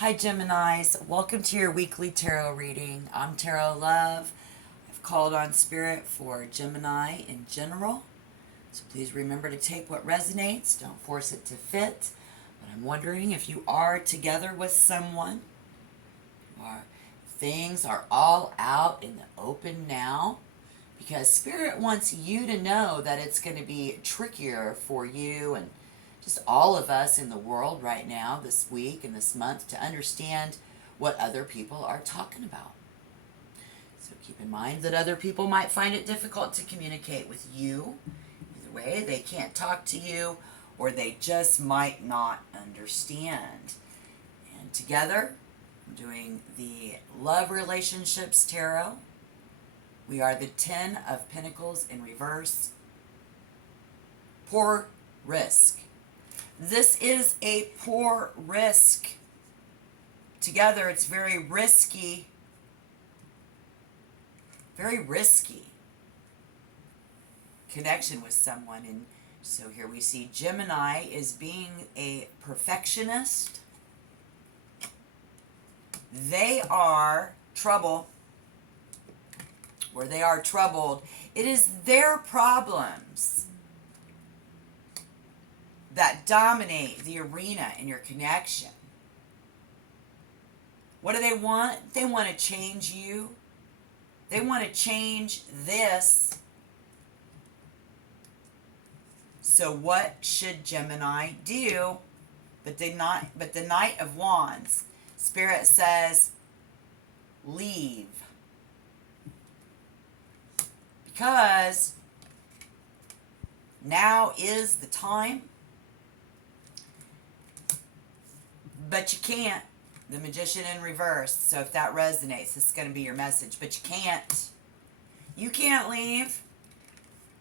Hi Geminis, welcome to your weekly tarot reading. I'm Tarot Love. I've called on Spirit for Gemini in general. So please remember to take what resonates, don't force it to fit. But I'm wondering if you are together with someone, or things are all out in the open now, because Spirit wants you to know that it's going to be trickier for you and just all of us in the world right now, this week and this month, to understand what other people are talking about. So keep in mind that other people might find it difficult to communicate with you. Either way, they can't talk to you, or they just might not understand. And together, I'm doing the Love Relationships Tarot. We are the 10 of Pentacles in reverse. Poor risk. This is a poor risk. Together, it's very risky. Very risky connection with someone. And so here we see Gemini is being a perfectionist. They are trouble. Where they are troubled, it is their problems that dominate the arena in your connection. What do they want? They want to change you. They want to change this. So what should Gemini do? But the Knight of Wands. Spirit says, leave. Because now is the time. But you can't. The Magician in reverse. So if that resonates, this is going to be your message. But you can't. You can't leave.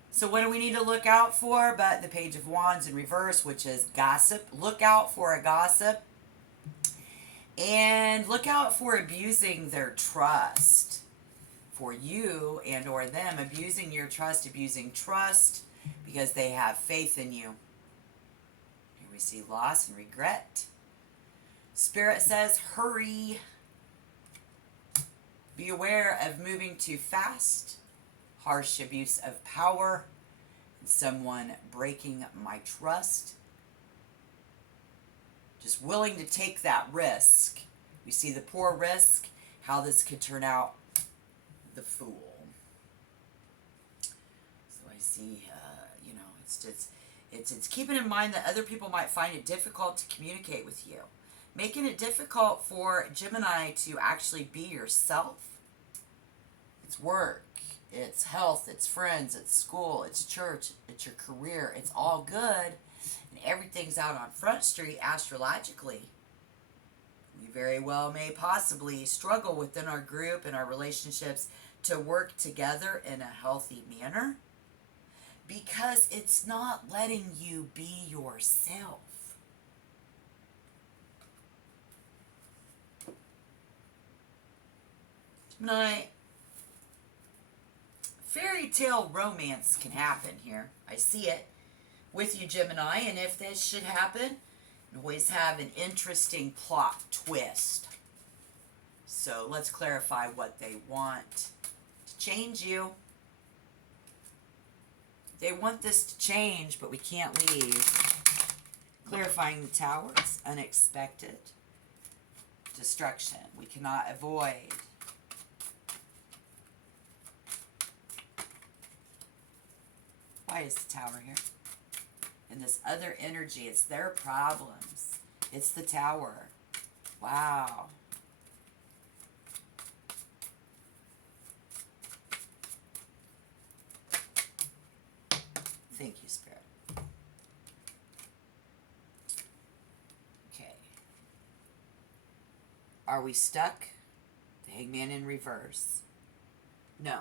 So what do we need to look out for? But the Page of Wands in reverse, which is gossip. Look out for a gossip. And look out for abusing their trust. For you and or them, abusing your trust, abusing trust, because they have faith in you. Here we see loss and regret. Spirit says, hurry. Be aware of moving too fast, harsh abuse of power, and someone breaking my trust. Just willing to take that risk. We see the poor risk, how this could turn out. The Fool. So I see, it's keeping in mind that other people might find it difficult to communicate with you. Making it difficult for Gemini to actually be yourself. It's work, it's health, it's friends, it's school, it's church, it's your career. It's all good, and everything's out on Front Street astrologically. We very well may possibly struggle within our group and our relationships to work together in a healthy manner, because it's not letting you be yourself. Gemini, fairy tale romance can happen here. I see it with you, Gemini, and if this should happen, you always have an interesting plot twist. So let's clarify what they want to change you. They want this to change, but we can't leave. Clarifying the Tower, it's unexpected. Destruction, we cannot avoid. Why is the Tower here? And this other energy, it's their problems. It's the Tower. Wow. Thank you, Spirit. Okay. Are we stuck? The Hangman in reverse. No.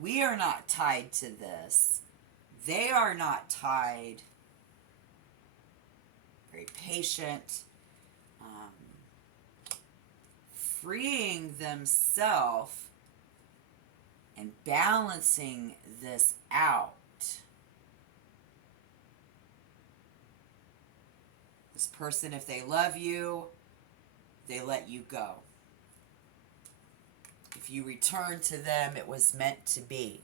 We are not tied to this. They are not tied. Very patient. Freeing themselves and balancing this out. This person, if they love you, they let you go. If you return to them, it was meant to be.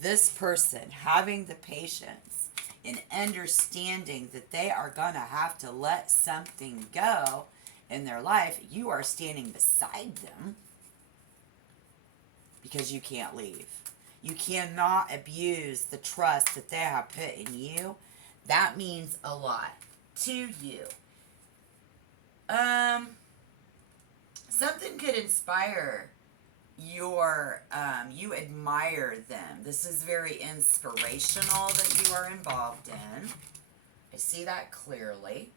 This person having the patience and understanding that they are going to have to let something go in their life, you are standing beside them because you can't leave. You cannot abuse the trust that they have put in you. That means a lot to you. Something could inspire you admire them. This is very inspirational that you are involved in. I see that clearly.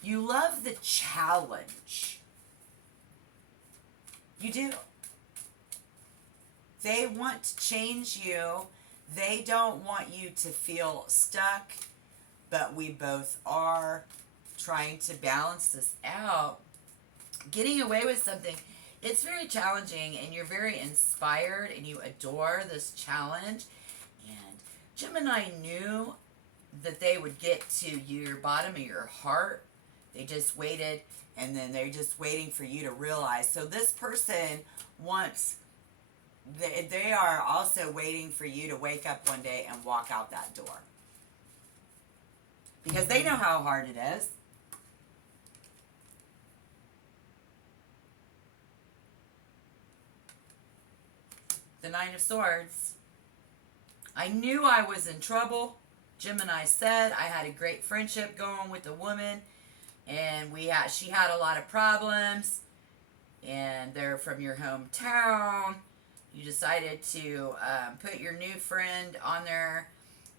You love the challenge. You do. They want to change you. They don't want you to feel stuck, but we both are trying to balance this out. Getting away with something, it's very challenging, and you're very inspired, and you adore this challenge. And Gemini knew that they would get to your bottom of your heart. They just waited, and then they're just waiting for you to realize. So this person wants, they are also waiting for you to wake up one day and walk out that door. Because they know how hard it is. The Nine of Swords. I knew I was in trouble. Gemini said I had a great friendship going with a woman, and she had a lot of problems, and they're from your hometown. You decided to put your new friend on there,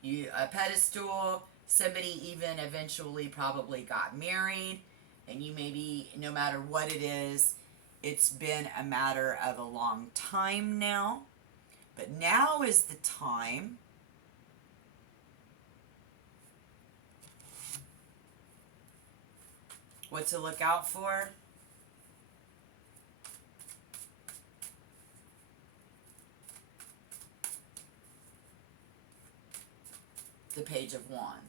a pedestal. Somebody even eventually probably got married, and you maybe, no matter what it is, it's been a matter of a long time now. But now is the time what to look out for. The Page of Wands.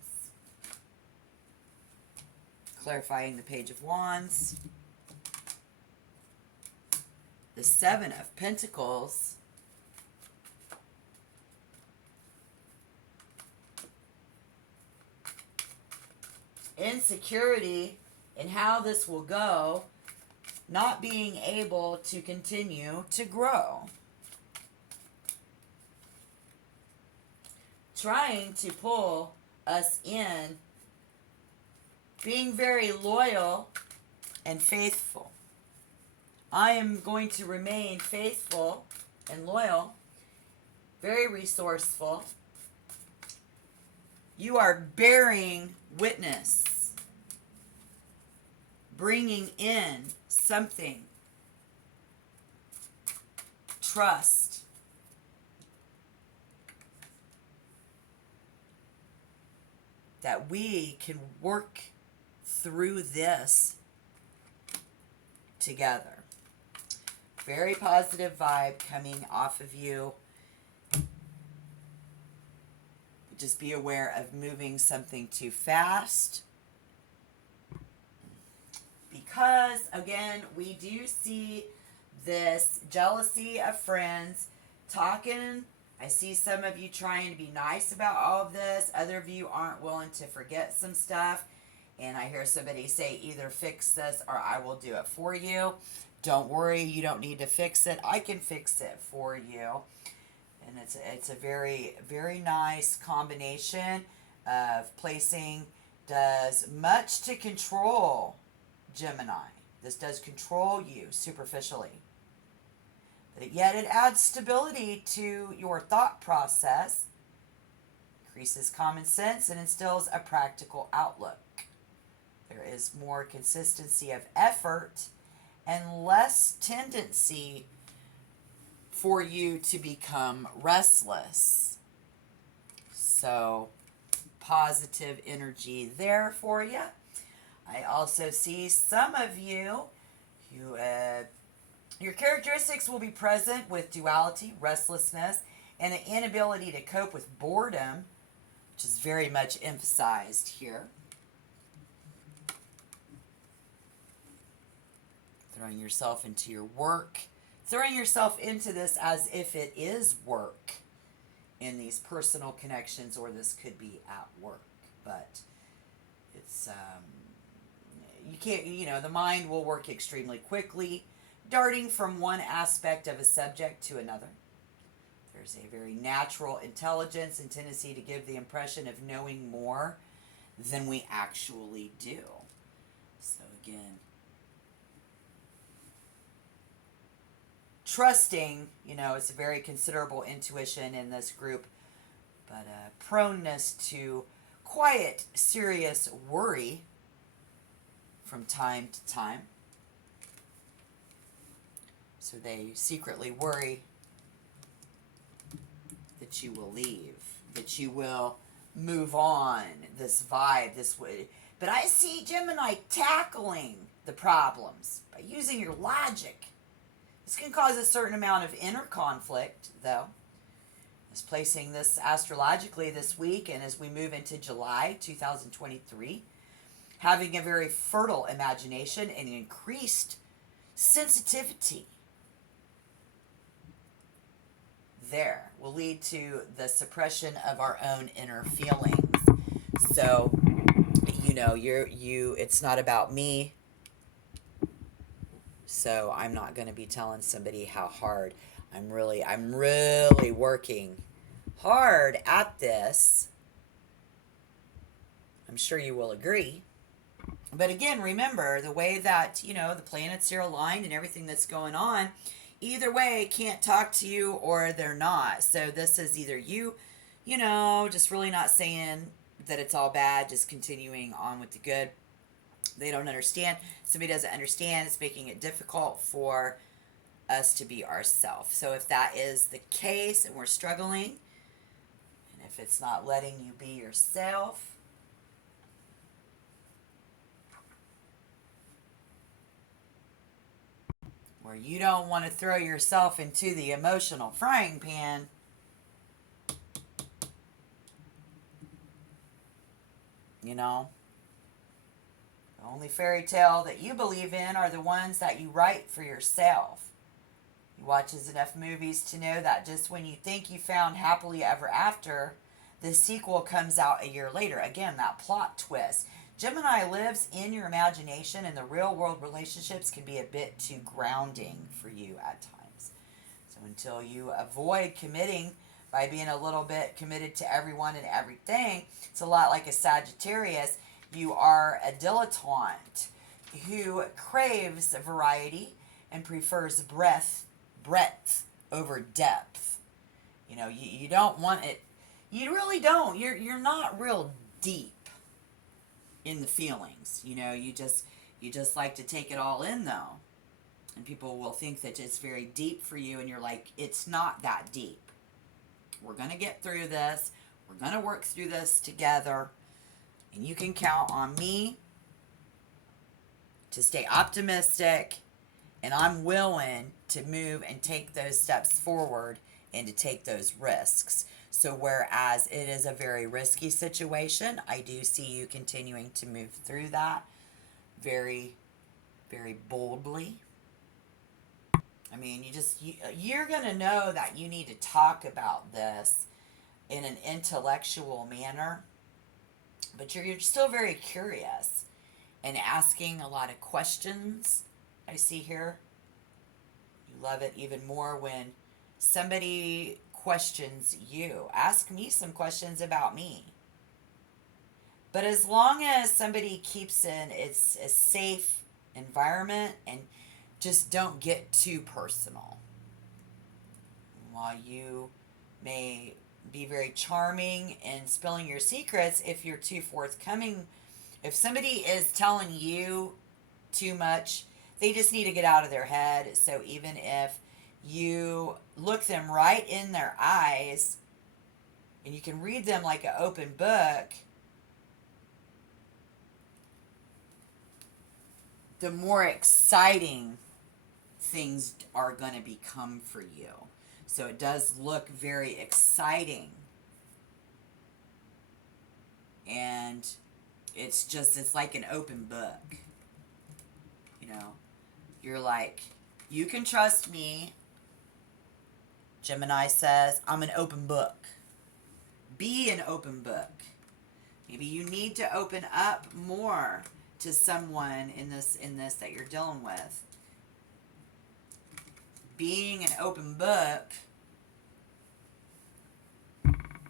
Clarifying the Page of Wands. The Seven of Pentacles. Insecurity in how this will go. Not being able to continue to grow. Trying to pull us in. Being very loyal and faithful. I am going to remain faithful and loyal. Very resourceful. You are bearing witness. Bringing in something. Trust. That we can work through this together. Very positive vibe coming off of you. Just be aware of moving something too fast. Because, again, we do see this jealousy of friends talking. I see some of you trying to be nice about all of this. Other of you aren't willing to forget some stuff. And I hear somebody say, either fix this or I will do it for you. Don't worry, you don't need to fix it. I can fix it for you. And it's a very, very nice combination of placing. Does much to control Gemini. This does control you superficially. But yet it adds stability to your thought process, increases common sense, and instills a practical outlook. There is more consistency of effort and less tendency for you to become restless. So, positive energy there for you. I also see some of you, your characteristics will be present with duality, restlessness, and an inability to cope with boredom. which is very much emphasized here. Throwing yourself into your work, throwing yourself into this as if it is work in these personal connections, or this could be at work. But it's, you can't, the mind will work extremely quickly, darting from one aspect of a subject to another. There's a very natural intelligence and tendency to give the impression of knowing more than we actually do. So again, trusting, it's a very considerable intuition in this group, but a proneness to quiet, serious worry from time to time. So they secretly worry that you will leave, that you will move on, this vibe, this way. But I see Gemini tackling the problems by using your logic. This can cause a certain amount of inner conflict, though. It's placing this astrologically this week, and as we move into July 2023, having a very fertile imagination and increased sensitivity there will lead to the suppression of our own inner feelings. So, it's not about me. So I'm not going to be telling somebody how hard I'm really working hard at this. I'm sure you will agree. But again, remember the way that, the planets are aligned and everything that's going on, either way, can't talk to you or they're not. So this is either you, just really not saying that it's all bad, just continuing on with the good. They don't understand. Somebody doesn't understand. It's making it difficult for us to be ourselves. So if that is the case and we're struggling, and if it's not letting you be yourself, where you don't want to throw yourself into the emotional frying pan, the only fairy tale that you believe in are the ones that you write for yourself. You watch enough movies to know that just when you think you found happily ever after, the sequel comes out a year later. Again, that plot twist. Gemini lives in your imagination, and the real world relationships can be a bit too grounding for you at times. So until you avoid committing by being a little bit committed to everyone and everything, it's a lot like a Sagittarius. You are a dilettante who craves variety and prefers breadth over depth. You don't want it. You really don't. You're not real deep in the feelings. You just like to take it all in, though. And people will think that it's very deep for you, and you're like, it's not that deep. We're going to get through this. We're going to work through this together. And you can count on me to stay optimistic, and I'm willing to move and take those steps forward and to take those risks. So whereas it is a very risky situation, I do see you continuing to move through that very, very boldly. I mean, you're going to know that you need to talk about this in an intellectual manner. But you're still very curious and asking a lot of questions, I see here. You love it even more when somebody questions you. Ask me some questions about me. But as long as somebody keeps in it's a safe environment and just don't get too personal. While you may be very charming and spilling your secrets, if you're too forthcoming, if somebody is telling you too much, they just need to get out of their head. So even if you look them right in their eyes and you can read them like an open book, the more exciting things are going to become for you. So it does look very exciting And it's like an open book. You know, you're like, you can trust me. Gemini says, I'm an open book. Be an open book. Maybe you need to open up more to someone in this that you're dealing with. Being an open book,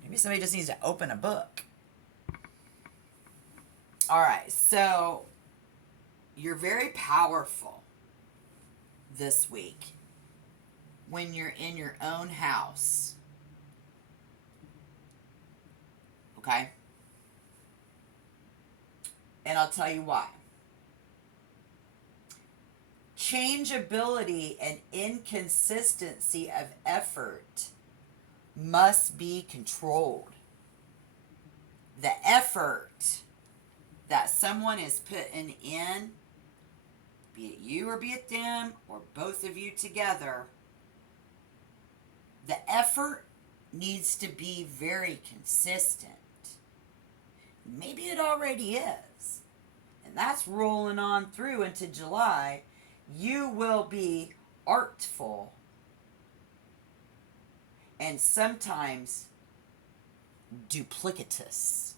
maybe somebody just needs to open a book. All right, so you're very powerful this week when you're in your own house. Okay? And I'll tell you why. Changeability and inconsistency of effort must be controlled. The effort that someone is putting in, be it you or be it them, or both of you together, the effort needs to be very consistent. Maybe it already is. And that's rolling on through into July. You will be artful and sometimes duplicitous.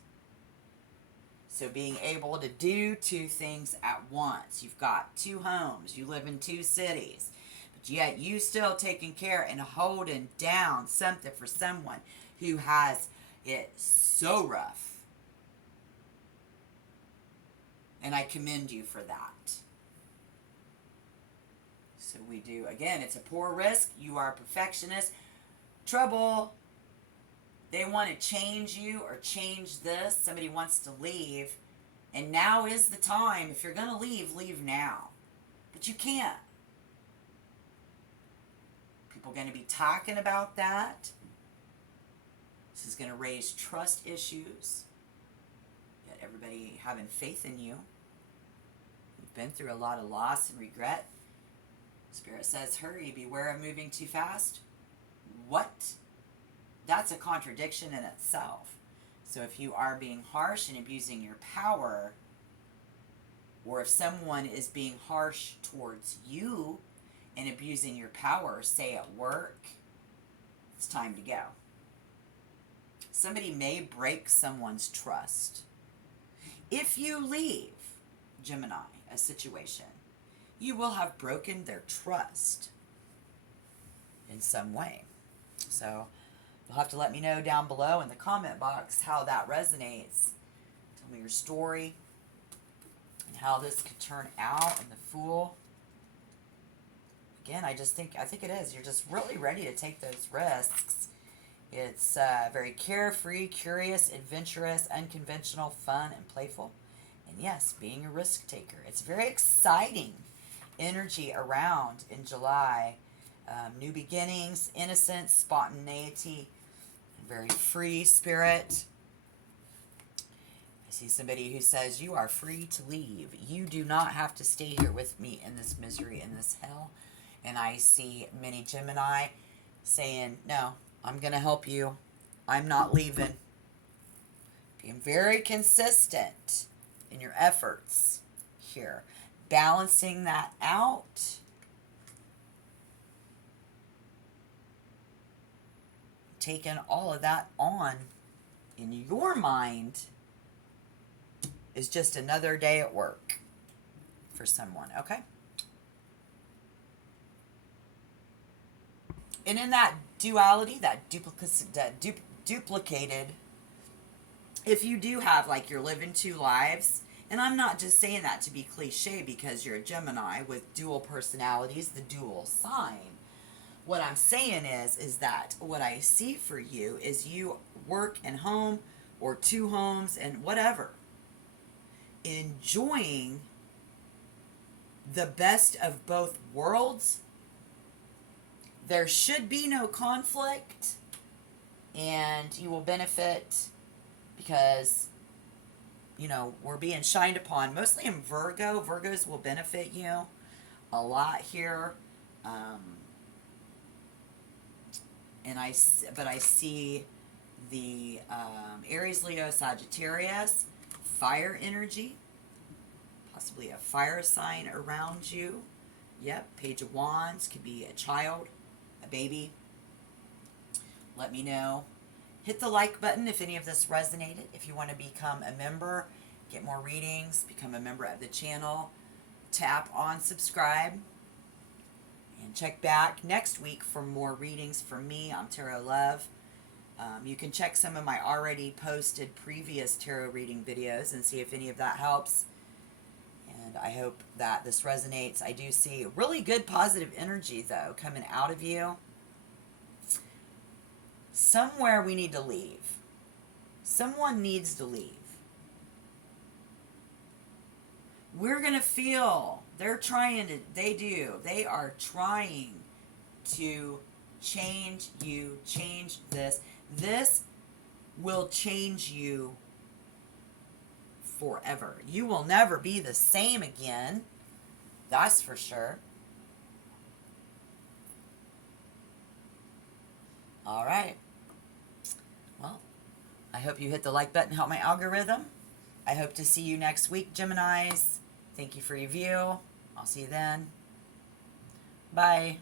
So being able to do two things at once. You've got two homes. You live in two cities. But yet you still taking care and holding down something for someone who has it so rough. And I commend you for that. So we do, again, it's a poor risk. You are a perfectionist. Trouble. They want to change you or change this. Somebody wants to leave. And now is the time. If you're going to leave, leave now. But you can't. People are going to be talking about that. This is going to raise trust issues. Yet everybody having faith in you. You've been through a lot of loss and regret. Spirit says, hurry, beware of moving too fast. What? That's a contradiction in itself. So if you are being harsh and abusing your power, or if someone is being harsh towards you and abusing your power, say at work, it's time to go. Somebody may break someone's trust. If you leave, Gemini, a situation, you will have broken their trust in some way. So you'll have to let me know down below in the comment box how that resonates. Tell me your story and how this could turn out in the Fool. Again, I think it is. You're just really ready to take those risks. It's very carefree, curious, adventurous, unconventional, fun, and playful. And yes, being a risk taker. It's very exciting energy around in July. New beginnings, innocence, spontaneity, very free spirit. I see somebody who says, you are free to leave. You do not have to stay here with me in this misery, in this hell. And I see many Gemini saying, no, I'm going to help you. I'm not leaving. Being very consistent in your efforts here. Balancing that out. Taking all of that on in your mind is just another day at work for someone, okay? And in that duality, that duplicated, if you do have, like, you're living two lives, and I'm not just saying that to be cliche because you're a Gemini with dual personalities, the dual sign. What I'm saying is that what I see for you is you work and home or two homes and whatever. Enjoying the best of both worlds. There should be no conflict, and you will benefit because, you know, we're being shined upon, mostly in Virgo. Virgos will benefit you a lot here. But I see the Aries, Leo, Sagittarius. fire energy, possibly a fire sign around you. Yep, Page of Wands could be a child, a baby. Let me know. Hit the like button if any of this resonated. If you want to become a member, get more readings, become a member of the channel, tap on subscribe, and check back next week for more readings from me. I'm Tarot Love. You can check some of my already posted previous tarot reading videos and see if any of that helps. And I hope that this resonates. I do see really good positive energy, though, coming out of you. Somewhere we need to leave. Someone needs to leave. We're going to feel, they are trying to change you, change this. This will change you forever. You will never be the same again. That's for sure. All right. Well, I hope you hit the like button, help my algorithm. I hope to see you next week, Geminis. Thank you for your view. I'll see you then. Bye.